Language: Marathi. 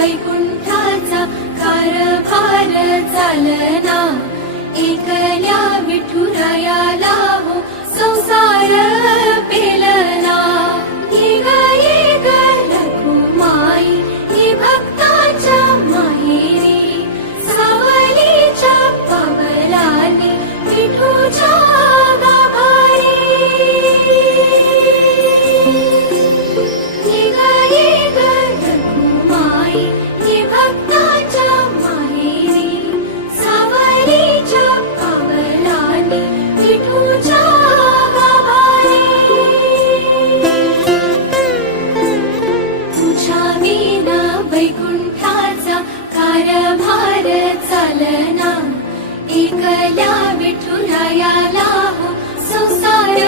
वैकुंठाचा कारभार चालना, एकल्या विठुरायाला हो संसार पेलना। ये ग रखुमाई ही भक्ताच्या माहेरी, सावलीच्या पावलाने विठूच्या गाभारी। ये ग रखुमाई ही भक्ताच्या माहेरी, सावलीच्या पावलाने विठूच्या गाभारी। तुझ्या विना वैकुंठाचा कारभार चालना, एकल्या विठुरायाला हो संसार